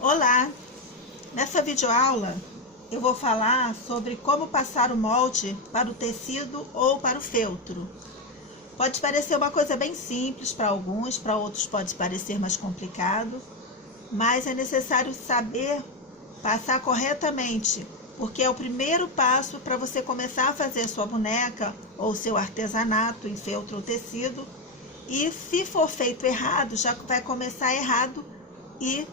Olá! Nessa videoaula eu vou falar sobre como passar o molde para o tecido ou para o feltro. Pode parecer uma coisa bem simples para alguns, para outros pode parecer mais complicado, mas é necessário saber passar corretamente, porque é o primeiro passo para você começar a fazer sua boneca ou seu artesanato em feltro ou tecido. E se for feito errado, já vai começar errado e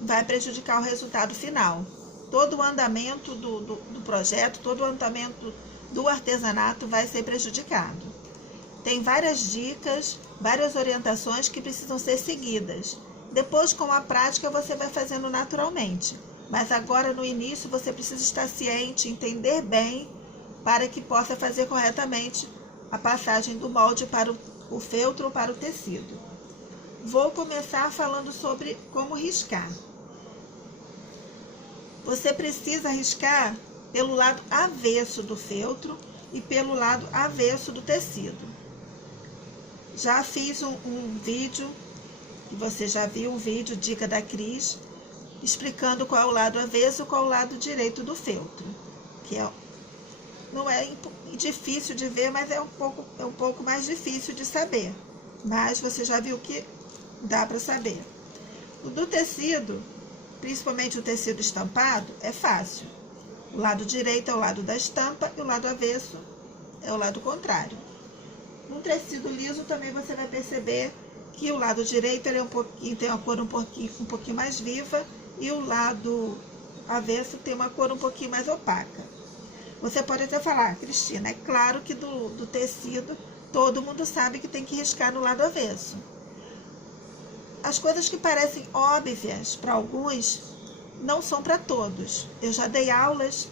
vai prejudicar o resultado final. Todo o andamento do projeto, todo o andamento do artesanato vai ser prejudicado. Tem várias dicas, várias orientações que precisam ser seguidas. Depois, com a prática, você vai fazendo naturalmente. Mas agora, no início, você precisa estar ciente, entender bem, para que possa fazer corretamente a passagem do molde para o feltro ou para o tecido. Vou começar falando sobre como riscar. Você precisa riscar pelo lado avesso do feltro e pelo lado avesso do tecido. Já fiz um vídeo, que você já viu um vídeo, dica da Cris, explicando qual é o lado avesso e qual é o lado direito do feltro. Que não é difícil de ver, mas é um pouco mais difícil de saber. Mas você já viu que dá para saber. O do tecido, principalmente o tecido estampado, é fácil. O lado direito é o lado da estampa e o lado avesso é o lado contrário. No tecido liso também você vai perceber que o lado direito ele tem uma cor um pouquinho mais viva e o lado avesso tem uma cor um pouquinho mais opaca. Você pode até falar, Cristina, é claro que do tecido todo mundo sabe que tem que riscar no lado avesso. As coisas que parecem óbvias para alguns não são para todos. Eu já dei aulas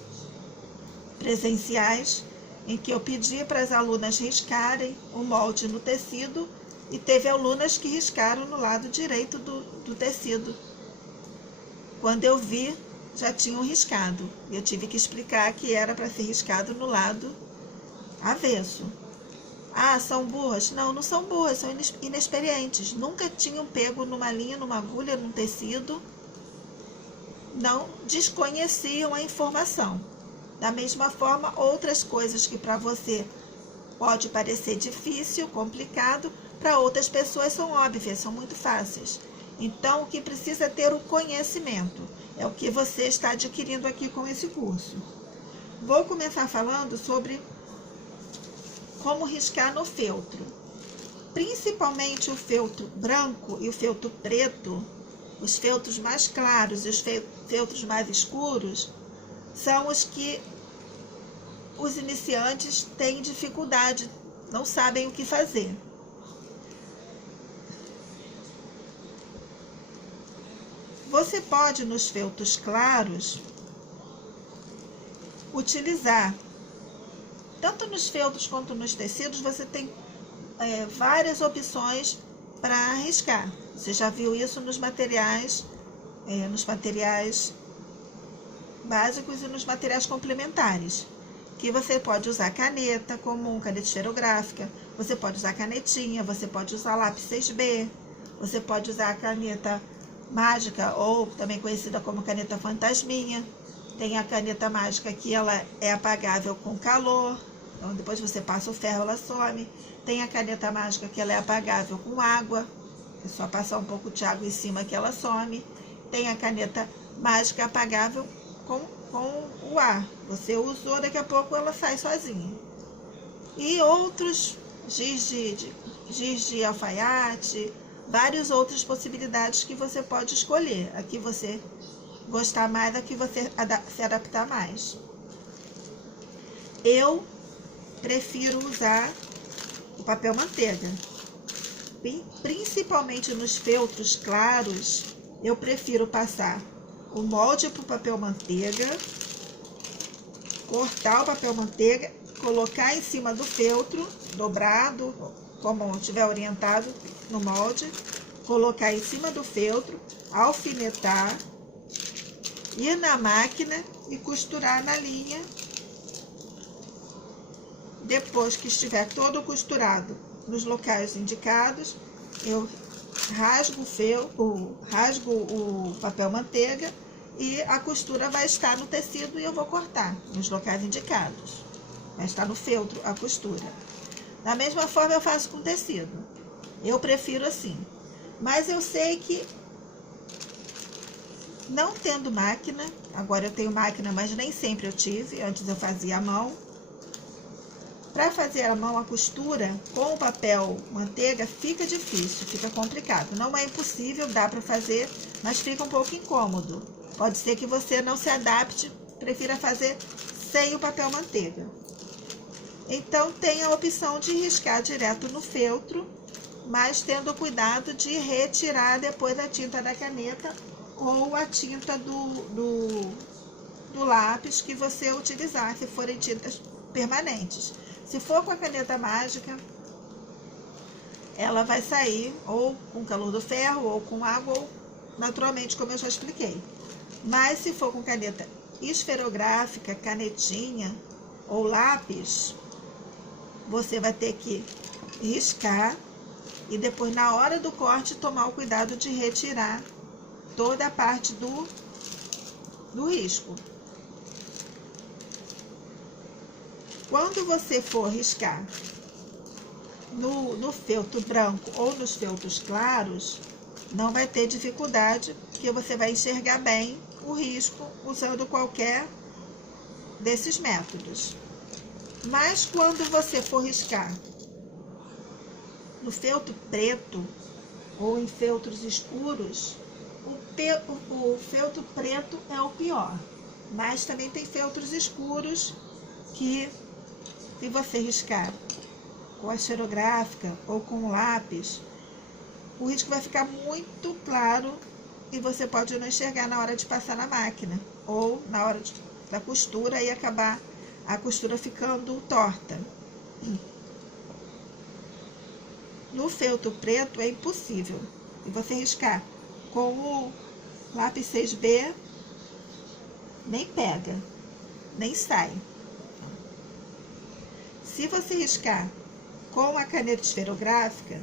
presenciais em que eu pedi para as alunas riscarem o molde no tecido e teve alunas que riscaram no lado direito do tecido. Quando eu vi, já tinham riscado. Eu tive que explicar que era para ser riscado no lado avesso. Ah, são burras? Não, não são burras, são inexperientes. Nunca tinham pego numa linha, numa agulha, num tecido. Não desconheciam a informação. Da mesma forma, outras coisas que para você pode parecer difícil, complicado, para outras pessoas são óbvias, são muito fáceis. Então, o que precisa ter o conhecimento é o que você está adquirindo aqui com esse curso. Vou começar falando sobre como riscar no feltro. Principalmente o feltro branco e o feltro preto, os feltros mais claros e os feltros mais escuros, são os que os iniciantes têm dificuldade, não sabem o que fazer. Você pode, nos feltros claros, utilizar, tanto nos feltros quanto nos tecidos, você tem várias opções para riscar. Você já viu isso nos materiais básicos e nos materiais complementares. Que você pode usar caneta comum, caneta esferográfica, você pode usar canetinha, você pode usar lápis 6B, você pode usar a caneta mágica, ou também conhecida como caneta fantasminha. Tem a caneta mágica que ela é apagável com calor, então depois você passa o ferro, ela some. Tem a caneta mágica que ela é apagável com água, é só passar um pouco de água em cima que ela some. Tem a caneta mágica apagável com o ar, você usou, daqui a pouco ela sai sozinha. E outros giz de alfaiate, várias outras possibilidades que você pode escolher, a que você gostar mais, a que você se adaptar mais. Eu prefiro usar o papel manteiga, principalmente nos feltros claros. Eu prefiro passar o molde para o papel manteiga, cortar o papel manteiga, colocar em cima do feltro, dobrado, como estiver orientado no molde, colocar em cima do feltro, alfinetar, ir na máquina e costurar na linha. Depois que estiver todo costurado nos locais indicados, eu rasgo o papel manteiga e a costura vai estar no tecido e eu vou cortar nos locais indicados. Vai estar no feltro a costura. Da mesma forma eu faço com tecido. Eu prefiro assim. Mas eu sei que, não tendo máquina, agora eu tenho máquina, mas nem sempre eu tive, antes eu fazia à mão. Para fazer à mão a costura com o papel manteiga fica difícil, fica complicado. Não é impossível, dá para fazer, mas fica um pouco incômodo. Pode ser que você não se adapte, prefira fazer sem o papel manteiga. Então tem a opção de riscar direto no feltro, mas tendo cuidado de retirar depois a tinta da caneta ou a tinta do lápis que você utilizar, se forem tintas permanentes. Se for com a caneta mágica, ela vai sair ou com calor do ferro, ou com água, ou naturalmente, como eu já expliquei. Mas se for com caneta esferográfica, canetinha ou lápis, você vai ter que riscar e depois, na hora do corte, tomar o cuidado de retirar toda a parte do risco. Quando você for riscar no feltro branco ou nos feltros claros, não vai ter dificuldade, porque você vai enxergar bem o risco usando qualquer desses métodos. Mas quando você for riscar no feltro preto ou em feltros escuros, o feltro preto é o pior. Mas também tem feltros escuros que, se você riscar com a esferográfica ou com o lápis, o risco vai ficar muito claro e você pode não enxergar na hora de passar na máquina ou na hora da costura e acabar a costura ficando torta. No feltro preto é impossível. E você riscar com o lápis 6B, nem pega, nem sai. Se você riscar com a caneta esferográfica,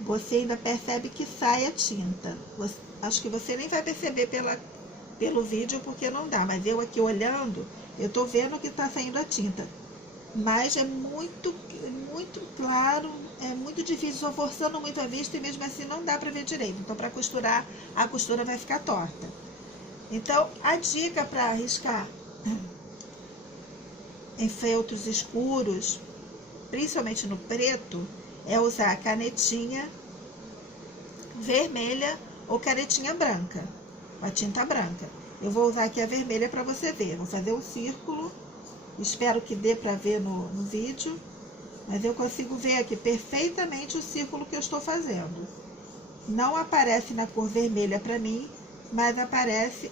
você ainda percebe que sai a tinta. Acho que você nem vai perceber pelo vídeo, porque não dá. Mas eu aqui olhando, eu tô vendo que tá saindo a tinta. Mas é muito claro, é muito difícil, estou forçando muito a vista e mesmo assim não dá para ver direito. Então, para costurar, a costura vai ficar torta. Então, a dica para riscar em feltros escuros, principalmente no preto, é usar a canetinha vermelha ou canetinha branca, a tinta branca. Eu vou usar aqui a vermelha para você ver. Vou fazer um círculo, espero que dê para ver no vídeo, mas eu consigo ver aqui perfeitamente o círculo que eu estou fazendo. Não aparece na cor vermelha para mim, mas aparece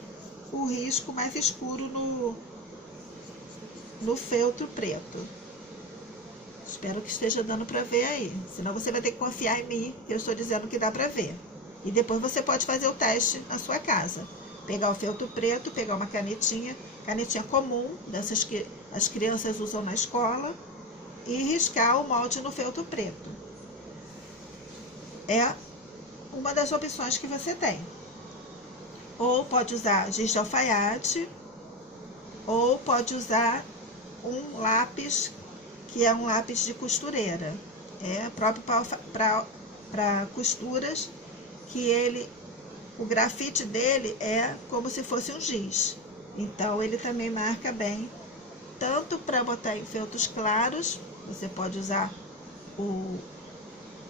o risco mais escuro no feltro preto. Espero que esteja dando para ver aí. Senão você vai ter que confiar em mim, eu estou dizendo que dá para ver. E depois você pode fazer o teste na sua casa. Pegar o feltro preto, pegar uma canetinha comum, dessas que as crianças usam na escola, e riscar o molde no feltro preto. É uma das opções que você tem. Ou pode usar giz de alfaiate, ou pode usar um lápis, que é um lápis de costureira. É próprio para costuras, que o grafite dele é como se fosse um giz. Então, ele também marca bem, tanto para botar em feltros claros, você pode usar o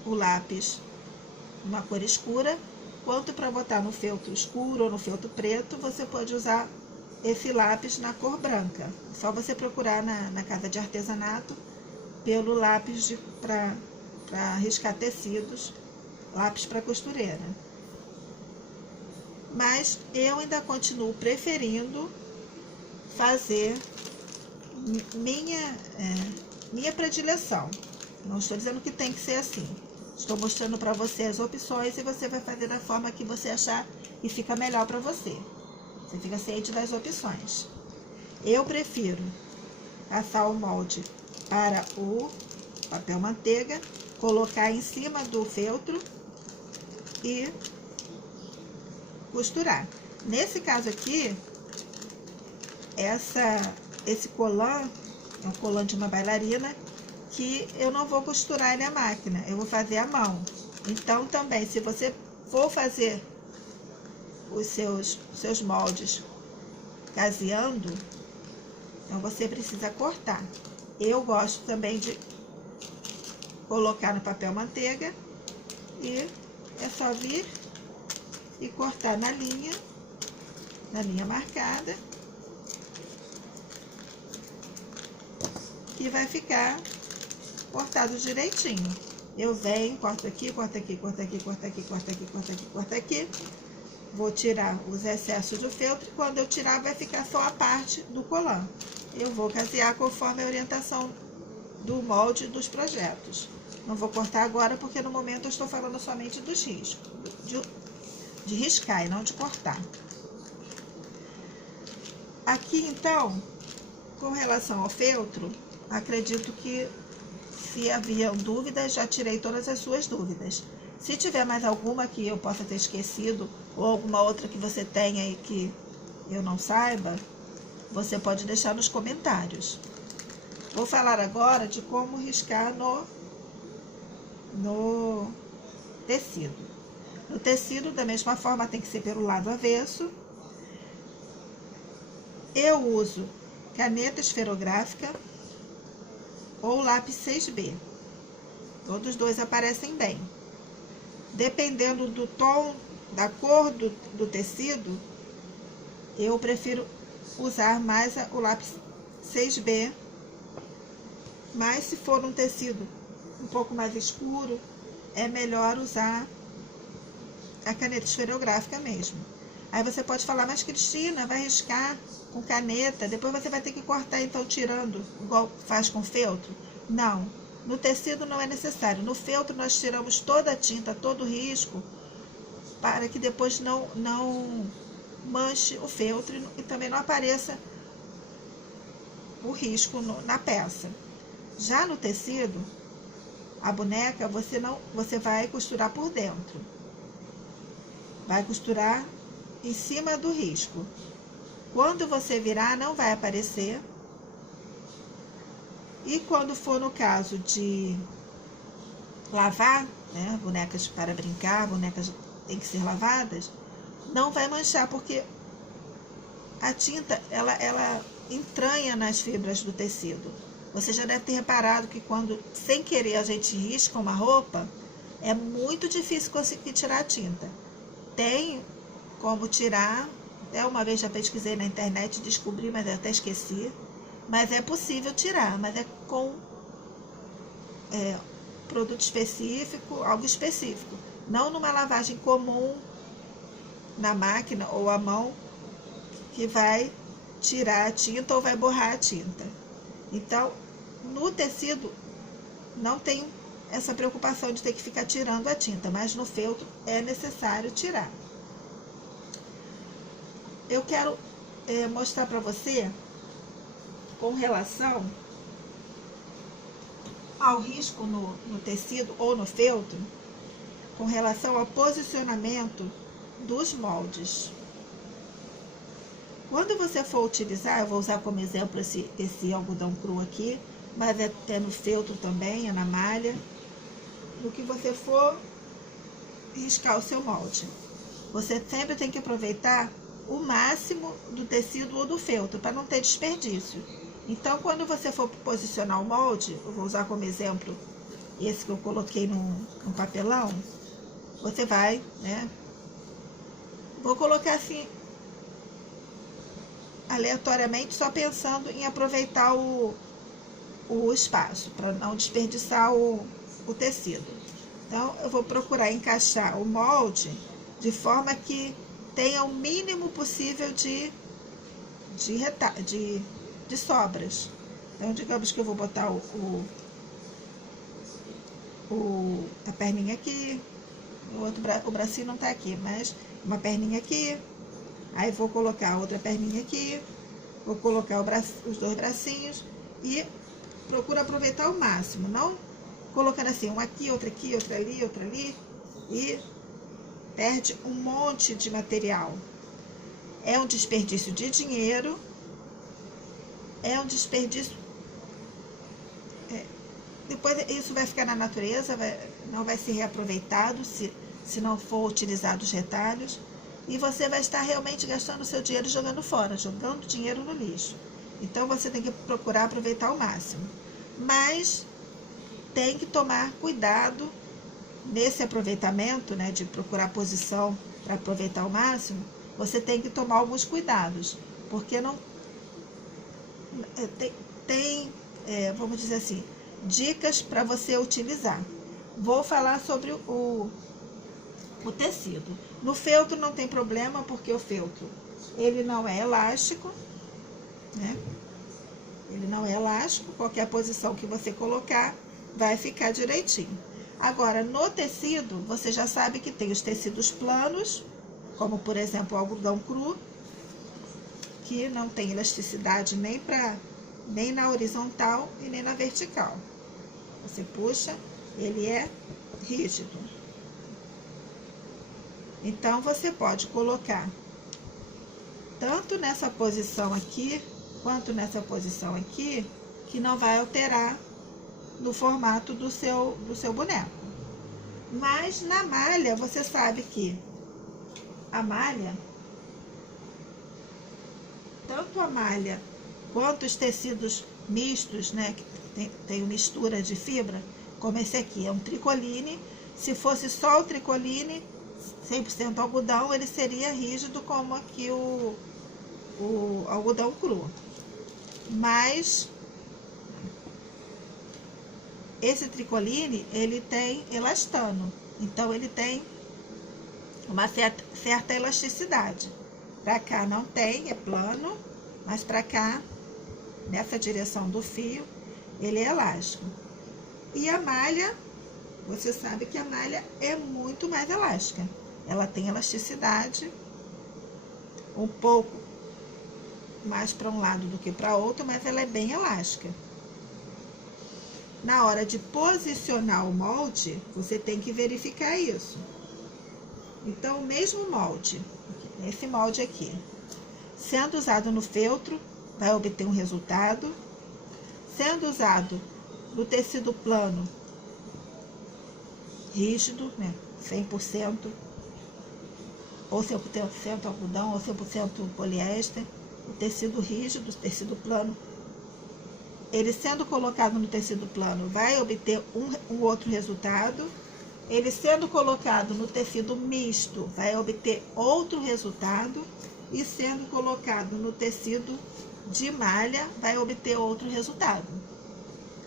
lápis uma cor escura, quanto para botar no feltro escuro ou no feltro preto, você pode usar esse lápis na cor branca. É só você procurar na casa de artesanato pelo lápis para riscar tecidos, lápis para costureira. Mas eu ainda continuo preferindo fazer minha predileção. Não estou dizendo que tem que ser assim. Estou mostrando para você as opções e você vai fazer da forma que você achar e fica melhor para você. Você fica ciente das opções. Eu prefiro passar o molde para o papel manteiga colocar em cima do feltro e costurar. Nesse caso aqui, esse colã é um colã de uma bailarina que eu não vou costurar ele à máquina, eu vou fazer à mão. Então também, se você for fazer os seus moldes caseando, então você precisa cortar. Eu gosto também de colocar no papel manteiga e é só vir e cortar na linha marcada, que vai ficar cortado direitinho. Eu venho, corto aqui, corto aqui, corto aqui, corto aqui, corto aqui, corto aqui, corto aqui. Vou tirar os excessos do feltro e quando eu tirar vai ficar só a parte do colã. Eu vou casear conforme a orientação do molde dos projetos. Não vou cortar agora porque no momento eu estou falando somente dos riscos, de riscar e não de cortar. Aqui então, com relação ao feltro, acredito que se haviam dúvidas, já tirei todas as suas dúvidas. Se tiver mais alguma que eu possa ter esquecido, ou alguma outra que você tenha e que eu não saiba, você pode deixar nos comentários. Vou falar agora de como riscar no tecido. No tecido, da mesma forma, tem que ser pelo lado avesso. Eu uso caneta esferográfica ou lápis 6B. Todos os dois aparecem bem. Dependendo do tom, da cor do tecido, eu prefiro usar mais o lápis 6B. Mas se for um tecido um pouco mais escuro, é melhor usar a caneta esferográfica mesmo. Aí você pode falar, mas Cristina, vai riscar com caneta, depois você vai ter que cortar então tirando, igual faz com feltro? Não, no tecido não é necessário. No feltro nós tiramos toda a tinta, todo o risco, para que depois não manche o feltro e também não apareça o risco na peça. Já no tecido, a boneca você vai costurar por dentro. Vai costurar em cima do risco. Quando você virar, não vai aparecer. E quando for no caso de lavar, né, bonecas para brincar, bonecas têm que ser lavadas, não vai manchar, porque a tinta, ela entranha nas fibras do tecido. Você já deve ter reparado que quando, sem querer, a gente risca uma roupa, é muito difícil conseguir tirar a tinta. Tem como tirar, até uma vez já pesquisei na internet, descobri, mas eu até esqueci. Mas é possível tirar, mas é com produto específico, algo específico. Não numa lavagem comum, na máquina ou à mão, que vai tirar a tinta ou vai borrar a tinta. Então, no tecido, não tem essa preocupação de ter que ficar tirando a tinta, mas no feltro é necessário tirar. Eu quero mostrar para você, com relação ao risco no tecido ou no feltro, com relação ao posicionamento dos moldes. Quando você for utilizar, eu vou usar como exemplo esse algodão cru aqui, mas é no feltro também, é na malha. No que você for riscar o seu molde, você sempre tem que aproveitar o máximo do tecido ou do feltro, para não ter desperdício. Então, quando você for posicionar o molde, eu vou usar como exemplo esse que eu coloquei no papelão, você vai, né? Vou colocar assim, aleatoriamente, só pensando em aproveitar o espaço, para não desperdiçar o tecido. Então, eu vou procurar encaixar o molde de forma que tenha o mínimo possível de sobras. Então, digamos que eu vou botar a perninha aqui, o bracinho não tá aqui, mas uma perninha aqui, aí vou colocar outra perninha aqui, vou colocar os dois bracinhos e procuro aproveitar ao máximo, não colocando assim, um aqui, outro ali, e perde um monte de material. É um desperdício de dinheiro, é um desperdício. Depois isso vai ficar na natureza, não vai ser reaproveitado se não for utilizado os retalhos. E você vai estar realmente gastando o seu dinheiro jogando fora, jogando dinheiro no lixo. Então você tem que procurar aproveitar ao máximo. Mas tem que tomar cuidado nesse aproveitamento, né, de procurar posição para aproveitar ao máximo. Você tem que tomar alguns cuidados, porque não vamos dizer assim, dicas para você utilizar. Vou falar sobre o tecido. No feltro não tem problema, porque o feltro ele não é elástico, né? Ele não é elástico, qualquer posição que você colocar vai ficar direitinho. Agora, no tecido, você já sabe que tem os tecidos planos, como por exemplo o algodão cru, que não tem elasticidade nem na horizontal e nem na vertical. Você puxa, ele é rígido. Então, você pode colocar tanto nessa posição aqui, quanto nessa posição aqui, que não vai alterar no formato do seu boneco. Mas na malha, você sabe que a malha, tanto a malha quanto os tecidos mistos, né, que tem mistura de fibra, como esse aqui, é um tricoline. Se fosse só o tricoline, 100% algodão, ele seria rígido como aqui o algodão cru. Mas esse tricoline, ele tem elastano, então ele tem uma certa elasticidade. Para cá não tem, é plano, mas para cá, nessa direção do fio, ele é elástico. E a malha, você sabe que a malha é muito mais elástica. Ela tem elasticidade um pouco mais para um lado do que para outro, mas ela é bem elástica. Na hora de posicionar o molde, você tem que verificar isso. Então, o mesmo molde, esse molde aqui, sendo usado no feltro, vai obter um resultado. Sendo usado no tecido plano, rígido, né, 100%, ou 100% algodão, ou 100% poliéster, o tecido rígido, o tecido plano, ele sendo colocado no tecido plano, vai obter um outro resultado. Ele sendo colocado no tecido misto, vai obter outro resultado. E sendo colocado no tecido de malha, vai obter outro resultado.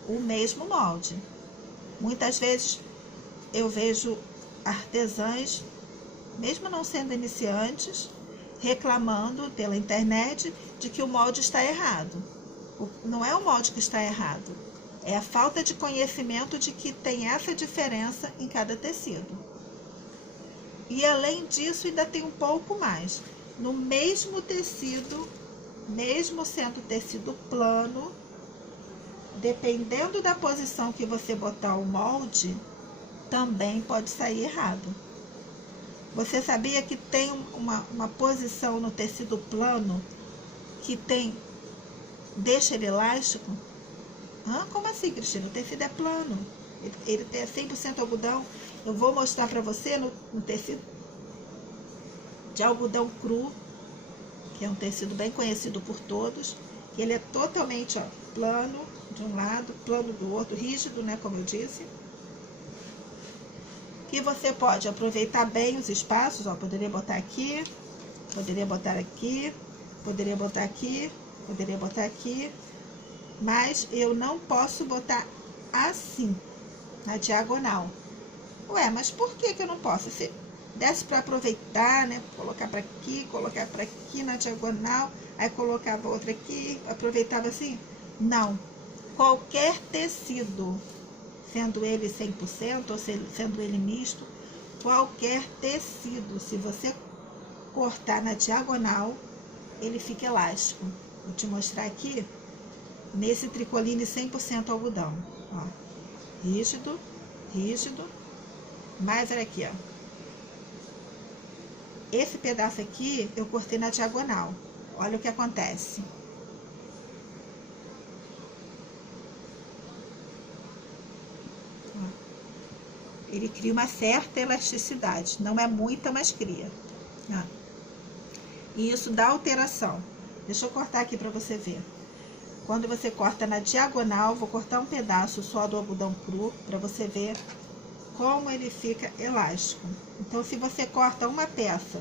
O mesmo molde. Muitas vezes eu vejo artesãs, mesmo não sendo iniciantes, reclamando pela internet de que o molde está errado. Não é o molde que está errado, é a falta de conhecimento de que tem essa diferença em cada tecido. E além disso, ainda tem um pouco mais. No mesmo tecido, mesmo sendo tecido plano, dependendo da posição que você botar o molde, também pode sair errado. Você sabia que tem uma posição no tecido plano que deixa ele elástico? Como assim, Cristina? O tecido é plano. Ele é 100% algodão. Eu vou mostrar para você no tecido de algodão cru, que é um tecido bem conhecido por todos, que ele é totalmente plano de um lado, plano do outro, rígido, né, como eu disse. Que você pode aproveitar bem os espaços, poderia botar aqui, poderia botar aqui, poderia botar aqui, poderia botar aqui, mas eu não posso botar assim, na diagonal. Ué, mas por que eu não posso? Se desse para aproveitar, né, colocar para aqui na diagonal, aí colocava outra aqui, aproveitava assim? Não. Qualquer tecido, sendo ele 100% ou sendo ele misto, qualquer tecido, se você cortar na diagonal, ele fica elástico. Vou te mostrar aqui, nesse tricoline 100% algodão, ó. rígido, rígido. Mas olha aqui, ó. Esse pedaço aqui eu cortei na diagonal. Olha o que acontece. Ele cria uma certa elasticidade. Não é muita, mas cria. E isso dá alteração. Deixa eu cortar aqui para você ver. Quando você corta na diagonal, vou cortar um pedaço só do algodão cru para você ver como ele fica elástico. Então, se você corta uma peça,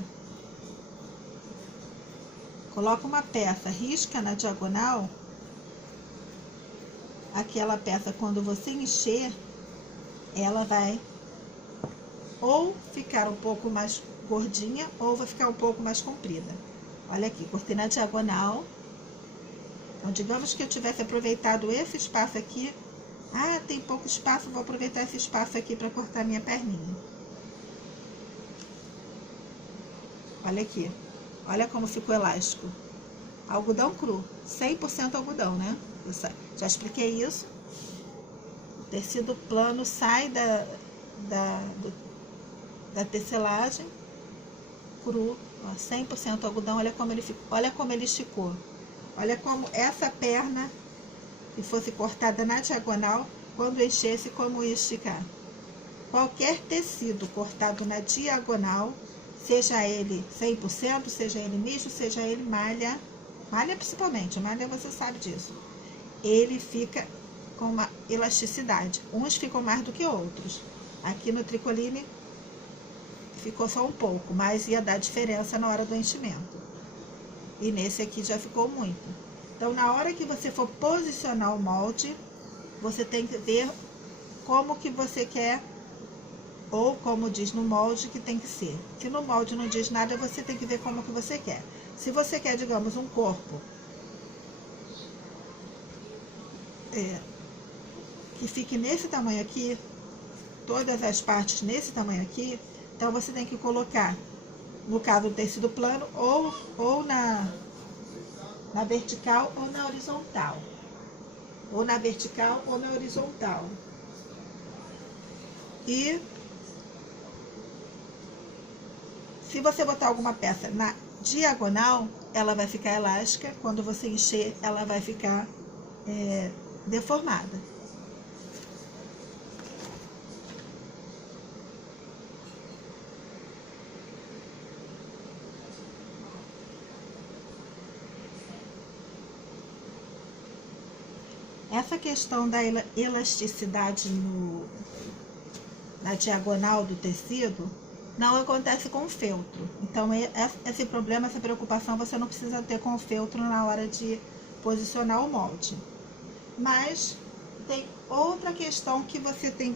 coloca uma peça, risca na diagonal, aquela peça, quando você encher, ela vai ou ficar um pouco mais gordinha ou vai ficar um pouco mais comprida. Olha aqui, cortei na diagonal. Então, digamos que eu tivesse aproveitado esse espaço aqui. Ah, tem pouco espaço, vou aproveitar esse espaço aqui para cortar minha perninha. Olha aqui. Olha como ficou elástico. Algodão cru. 100% algodão, né? Eu já expliquei isso. O tecido plano sai da tecelagem. Cru. Ó, 100% algodão. Olha como ele ficou. Olha como ele esticou. Olha como essa perna, se fosse cortada na diagonal, quando enchesse, como ia esticar. Qualquer tecido cortado na diagonal, seja ele 100%, seja ele misto, seja ele malha principalmente, malha você sabe disso, ele fica com uma elasticidade. Uns ficam mais do que outros. Aqui no tricoline ficou só um pouco, mas ia dar diferença na hora do enchimento. E nesse aqui já ficou muito. Então, na hora que você for posicionar o molde, você tem que ver como que você quer, ou como diz no molde que tem que ser. Se no molde não diz nada, você tem que ver como que você quer. Se você quer, digamos, um corpo que fique nesse tamanho aqui, todas as partes nesse tamanho aqui, então você tem que colocar, no caso do tecido plano, ou na vertical ou na horizontal. Ou na vertical ou na horizontal. E se você botar alguma peça na diagonal, ela vai ficar elástica. Quando você encher, ela vai ficar deformada. Essa questão da elasticidade na diagonal do tecido não acontece com o feltro. Então, esse problema, essa preocupação, você não precisa ter com o feltro na hora de posicionar o molde. Mas tem outra questão que você tem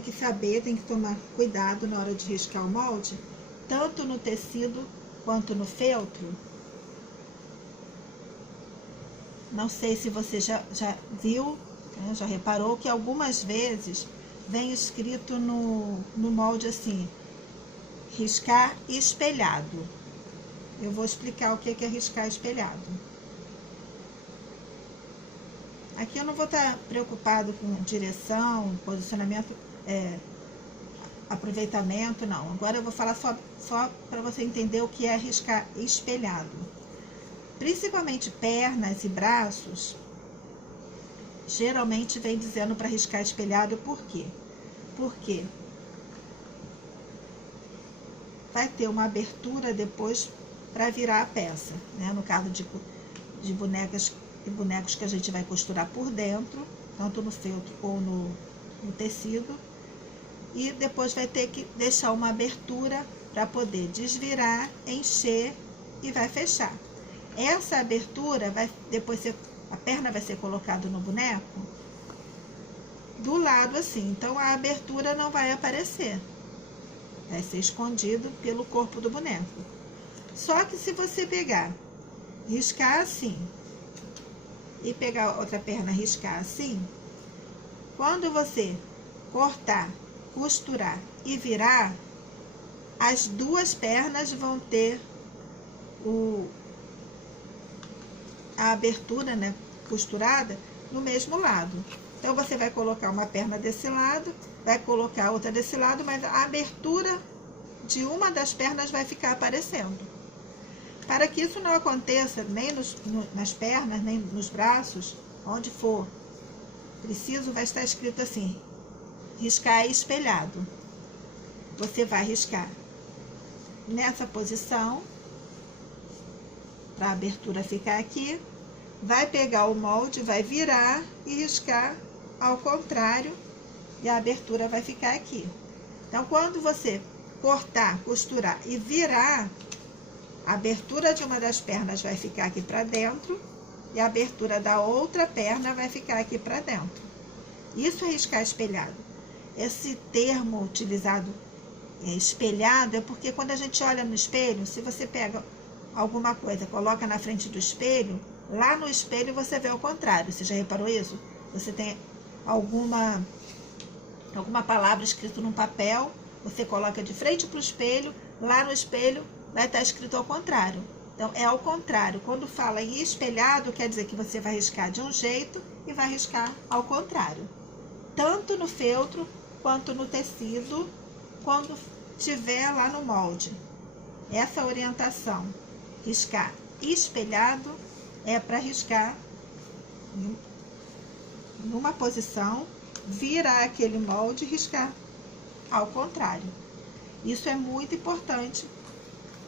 que saber, tem que tomar cuidado na hora de riscar o molde, tanto no tecido quanto no feltro. Não sei se você já viu, né, já reparou que algumas vezes vem escrito no molde assim, riscar espelhado. Eu vou explicar o que é riscar espelhado. Aqui eu não vou estar preocupado com direção, posicionamento, aproveitamento, não. Agora eu vou falar só para você entender o que é riscar espelhado. Principalmente pernas e braços, geralmente vem dizendo para riscar espelhado. Por quê? Porque vai ter uma abertura depois para virar a peça, né? No caso de bonecas e bonecos que a gente vai costurar por dentro, tanto no feltro ou no tecido, e depois vai ter que deixar uma abertura para poder desvirar, encher e vai fechar. Essa abertura vai depois a perna vai ser colocada no boneco do lado assim, então a abertura não vai aparecer, vai ser escondido pelo corpo do boneco. Só que se você pegar, riscar assim e pegar outra perna, riscar assim, quando você cortar, costurar e virar, as duas pernas vão ter a abertura, né, costurada no mesmo lado. Então, você vai colocar uma perna desse lado, vai colocar outra desse lado, mas a abertura de uma das pernas vai ficar aparecendo. Para que isso não aconteça nem nas pernas, nem nos braços, onde for preciso, vai estar escrito assim: riscar espelhado. Você vai riscar nessa posição, para a abertura ficar aqui, vai pegar o molde, vai virar e riscar ao contrário, e a abertura vai ficar aqui. Então, quando você cortar, costurar e virar, a abertura de uma das pernas vai ficar aqui para dentro e a abertura da outra perna vai ficar aqui para dentro. Isso é riscar espelhado. Esse termo utilizado, espelhado, é porque quando a gente olha no espelho, se você pega alguma coisa, coloca na frente do espelho, lá no espelho você vê o contrário. Você já reparou isso? Você tem alguma palavra escrita num papel, você coloca de frente para o espelho, lá no espelho vai estar escrito ao contrário. Então, é ao contrário. Quando fala em espelhado, quer dizer que você vai riscar de um jeito e vai riscar ao contrário. Tanto no feltro, quanto no tecido, quando tiver lá no molde. Essa orientação, riscar espelhado, é para riscar numa posição, virar aquele molde e riscar ao contrário. Isso é muito importante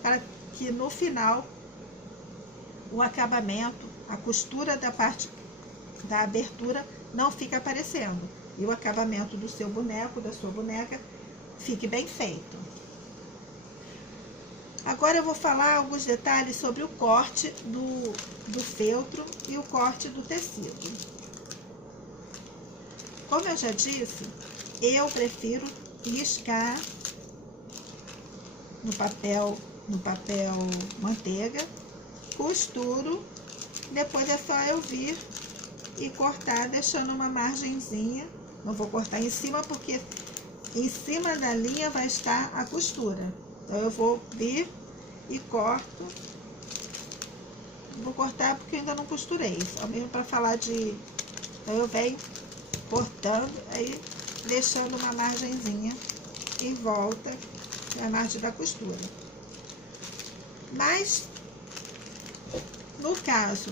para que no final o acabamento, a costura da parte da abertura não fique aparecendo e o acabamento do seu boneco, da sua boneca, fique bem feito. Agora eu vou falar alguns detalhes sobre o corte do feltro e o corte do tecido. Como eu já disse, eu prefiro riscar no papel manteiga, costuro, depois é só eu vir e cortar, deixando uma margenzinha. Não vou cortar em cima, porque em cima da linha vai estar a costura. Então, eu vou vir e corto. Vou cortar porque eu ainda não costurei, só mesmo para falar de... Então, eu venho cortando, aí deixando uma margenzinha em volta da margem da costura. Mas, no caso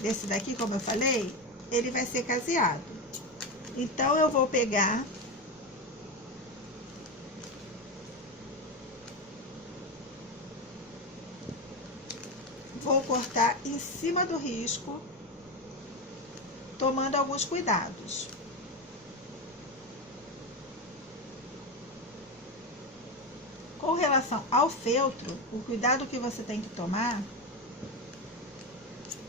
desse daqui, como eu falei, ele vai ser caseado. Então, eu vou pegar... Vou cortar em cima do risco, tomando alguns cuidados. Com relação ao feltro, o cuidado que você tem que tomar,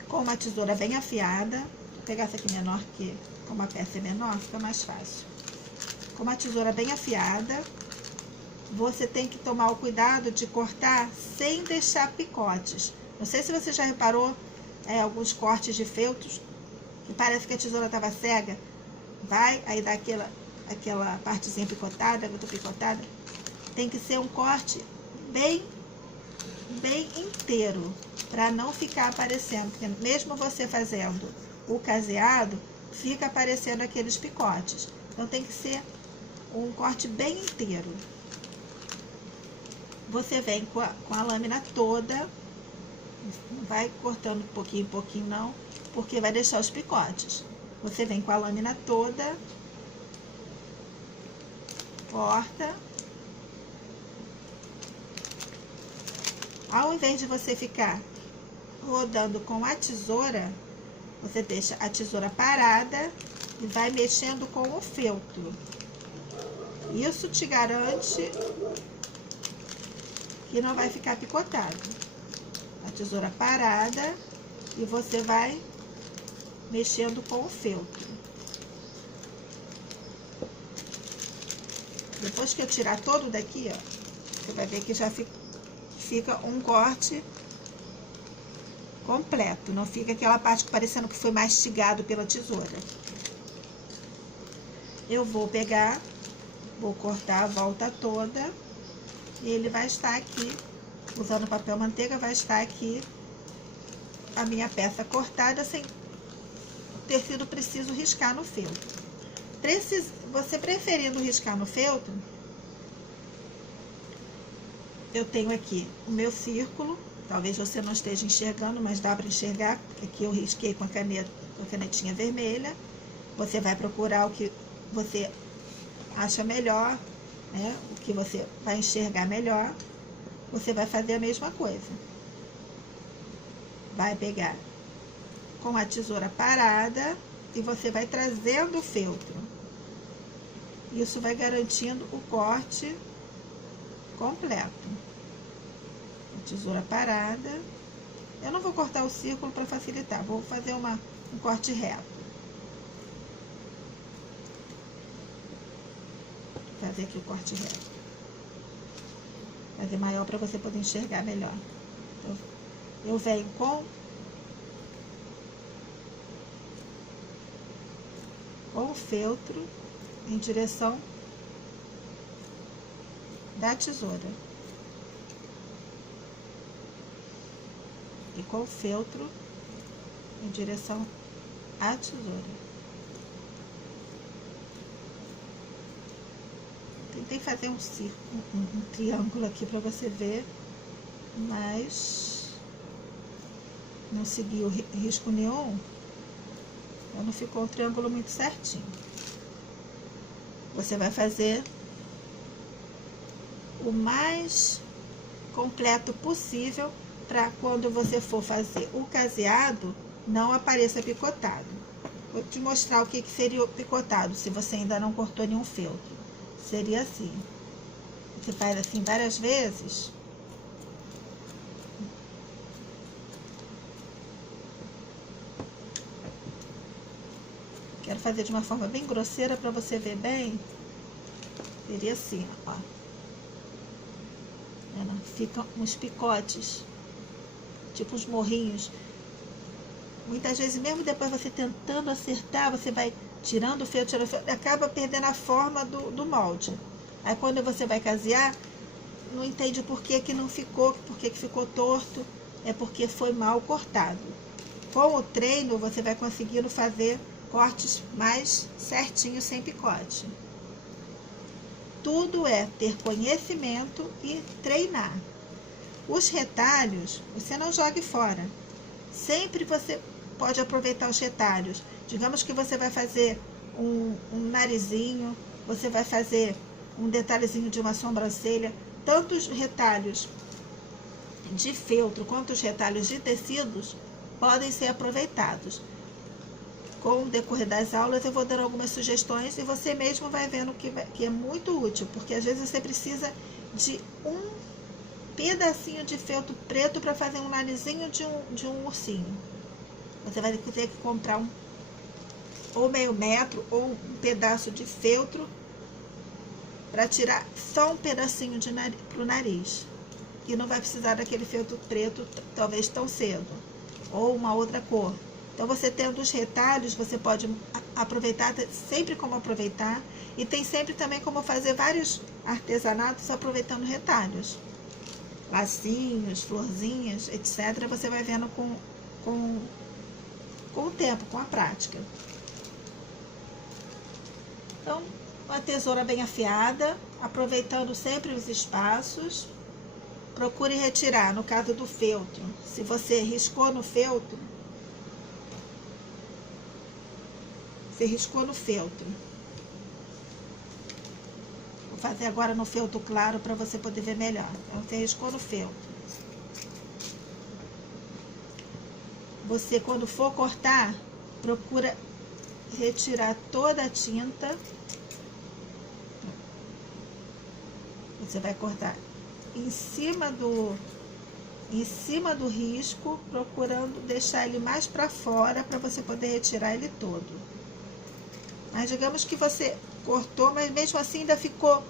com uma tesoura bem afiada, vou pegar essa aqui menor, que como a peça é menor, fica mais fácil. Com uma tesoura bem afiada, você tem que tomar o cuidado de cortar sem deixar picotes. Não sei se você já reparou alguns cortes de feltros que parece que a tesoura estava cega. Vai, aí dá aquela partezinha picotada, outra picotada. Tem que ser um corte bem inteiro, para não ficar aparecendo. Porque mesmo você fazendo o caseado, fica aparecendo aqueles picotes. Então, tem que ser um corte bem inteiro. Você vem com a lâmina toda, não vai cortando pouquinho em pouquinho não, porque vai deixar os picotes. Você vem com a lâmina toda, corta. Ao invés de você ficar rodando com a tesoura, você deixa a tesoura parada e vai mexendo com o feltro. Isso te garante que não vai ficar picotado. A tesoura parada e você vai mexendo com o feltro. Depois que eu tirar todo daqui, ó, você vai ver que já fica um corte completo. Não fica aquela parte parecendo que foi mastigado pela tesoura. Eu vou pegar, vou cortar a volta toda e ele vai estar aqui, usando papel manteiga, vai estar aqui a minha peça cortada sem ter sido preciso riscar no feltro. Você preferindo riscar no feltro, eu tenho aqui o meu círculo. Talvez você não esteja enxergando, mas dá para enxergar. Aqui eu risquei com a canetinha vermelha. Você vai procurar o que você acha melhor, né? O que você vai enxergar melhor. Você vai fazer a mesma coisa. Vai pegar com a tesoura parada e você vai trazendo o feltro. Isso vai garantindo o corte completo. Tesoura parada. Eu não vou cortar o círculo para facilitar, vou fazer um corte reto. Vou fazer aqui o corte reto. Fazer maior para você poder enxergar melhor. Então, eu venho com o feltro em direção da tesoura. E com o feltro em direção à tesoura. Tentei fazer um círculo, um triângulo aqui para você ver, mas não segui o risco nenhum, então não ficou um triângulo muito certinho. Você vai fazer o mais completo possível para quando você for fazer o caseado, não apareça picotado. Vou te mostrar o que seria o picotado, se você ainda não cortou nenhum feltro. Seria assim. Você faz assim várias vezes. Quero fazer de uma forma bem grosseira para você ver bem. Seria assim, ó. Ficam uns picotes, tipo uns morrinhos. Muitas vezes, mesmo depois você tentando acertar, você vai tirando o feltro, acaba perdendo a forma do molde. Aí quando você vai casear, não entende por que que não ficou, por que que ficou torto, é porque foi mal cortado. Com o treino, você vai conseguindo fazer cortes mais certinhos, sem picote. Tudo é ter conhecimento e treinar. Os retalhos, você não jogue fora. Sempre você pode aproveitar os retalhos. Digamos que você vai fazer um narizinho, você vai fazer um detalhezinho de uma sobrancelha. Tanto os retalhos de feltro quanto os retalhos de tecidos podem ser aproveitados. Com o decorrer das aulas eu vou dando algumas sugestões e você mesmo vai vendo que é muito útil, porque às vezes você precisa de um pedacinho de feltro preto para fazer um narizinho de um ursinho. Você vai ter que comprar ou meio metro ou um pedaço de feltro para tirar só um pedacinho para o nariz. E não vai precisar daquele feltro preto talvez tão cedo, ou uma outra cor. Então, você tendo os retalhos, você pode aproveitar, sempre como aproveitar, e tem sempre também como fazer vários artesanatos aproveitando retalhos. Lacinhos, florzinhas, etc. Você vai vendo com o tempo, com a prática. Então, uma tesoura bem afiada, aproveitando sempre os espaços. Procure retirar, no caso do feltro, se você riscou no feltro, vou fazer agora no feltro claro para você poder ver melhor. Então, você riscou no feltro. Você, quando for cortar, procura retirar toda a tinta. Você vai cortar em cima do risco, procurando deixar ele mais para fora para você poder retirar ele todo. Mas digamos que você cortou, mas mesmo assim ainda ficou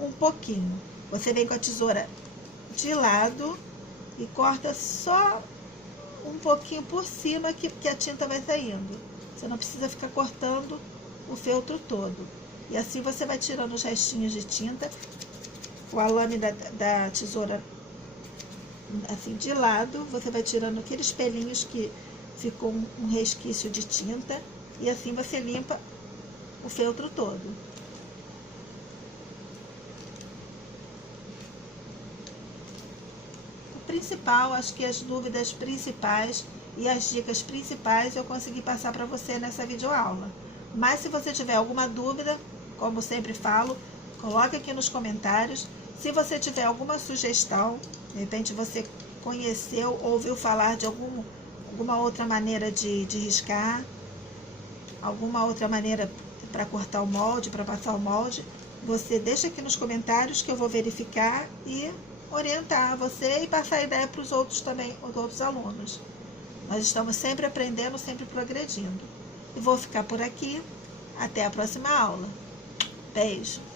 um pouquinho. Você vem com a tesoura de lado e corta só um pouquinho por cima que a tinta vai saindo. Você não precisa ficar cortando o feltro todo. E assim você vai tirando os restinhos de tinta com a lâmina da tesoura assim de lado. Você vai tirando aqueles pelinhos que ficou um resquício de tinta e assim você limpa o feltro todo. O principal, acho que as dúvidas principais e as dicas principais eu consegui passar para você nessa videoaula. Mas se você tiver alguma dúvida, como sempre falo, coloque aqui nos comentários. Se você tiver alguma sugestão, de repente você conheceu, ouviu falar de alguma outra maneira de riscar, alguma outra maneira para cortar o molde, para passar o molde, você deixa aqui nos comentários que eu vou verificar e orientar você e passar a ideia para os outros também, os outros alunos. Nós estamos sempre aprendendo, sempre progredindo. E vou ficar por aqui. Até a próxima aula. Beijo!